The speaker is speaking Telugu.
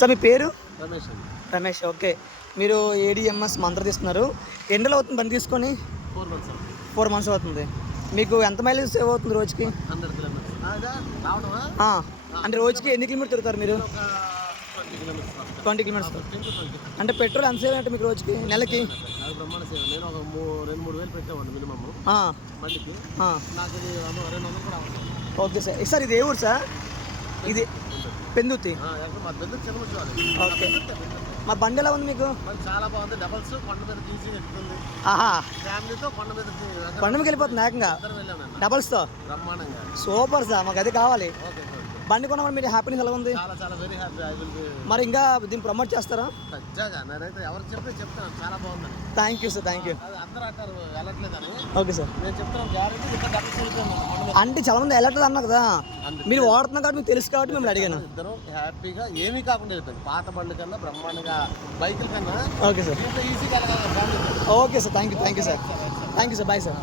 సార్ మీ పేరు? రమేష్ అండి. రమేష్. ఓకే, మీరు ఏడిఎంఎస్ మంత్ర తీస్తున్నారు. ఎన్ని రోజులు అవుతుంది బండి తీసుకొని? 4 months అవుతుంది. 4 months అవుతుంది. మీకు ఎంత మైలేజ్ సేవ్ అవుతుంది రోజుకి? 100 kilometers. రావడమా? అంటే రోజుకి ఎన్ని కిలోమీటర్ తిరుగుతారు మీరు? ఒక 20 kilometers. 20 kilometers. 15 to 20. అంటే పెట్రోల్ ఎంత సేవ్ అంటే మీకు రోజుకి నెలకి? అది బ్రహ్మాండ సేవ. నేను ఒక 2-3 వేలు పెట్టేవాడిని మినిమమ్ బండికి. నాకు ఇది 200 కూడా అవుతుంది. Okay sir. సార్ ఇది ఏ ఊరు సార్? ఇది పెందుర్తి. మా పెద్ద చిన్న. ఓకే, మా బండి ఎలా ఉంది మీకు? చాలా బాగుంది. డబల్స్ కొండ మీద ఈజీగా ఎక్కుతుంది. ఫ్యామిలీతో కొండ మీద వెళ్ళిపోతుంది ఏకంగా వెళ్ళాను డబల్స్తో. బ్రహ్మాండంగా. సూపర్ సార్, మాకు అది కావాలి. ఓకే. బండి కొనమని మీరు హ్యాపీనెస్ ఎలా ఉంది? చాలా చాలా very happy. I will be. మరి ఇంకా దీన్ని ప్రమోట్ చేస్తారా? ఖచ్చితంగా. నేనైతే ఎవరు చెప్తాను చాలా బాగుందని. Thank you sir, thank you. అందరూ అంటారు వెళ్ళట్లేదని. Okay sir. నేను చెప్తాను గ్యారెంటీ. ఇంకా డబల్స్ వెళ్ళిపోయాను. అంటే చాలా మంది వెళ్ళట్లేదు అన్నా కదా, మీరు వాడుతున్నా కాబట్టి మీకు తెలుసు కాబట్టి మిమ్మల్ని అడిగాను. ఇద్దరు హ్యాపీగా ఏమీ కాకుండా వెళ్ళిపోయింది. పాత బండ్ల కన్నా బ్రహ్మాండంగా బైకుల కన్నా. Okay sir. ఈజీగా వెళ్ళగలరు. Okay sir, thank you sir. Thank you sir. Bye sir.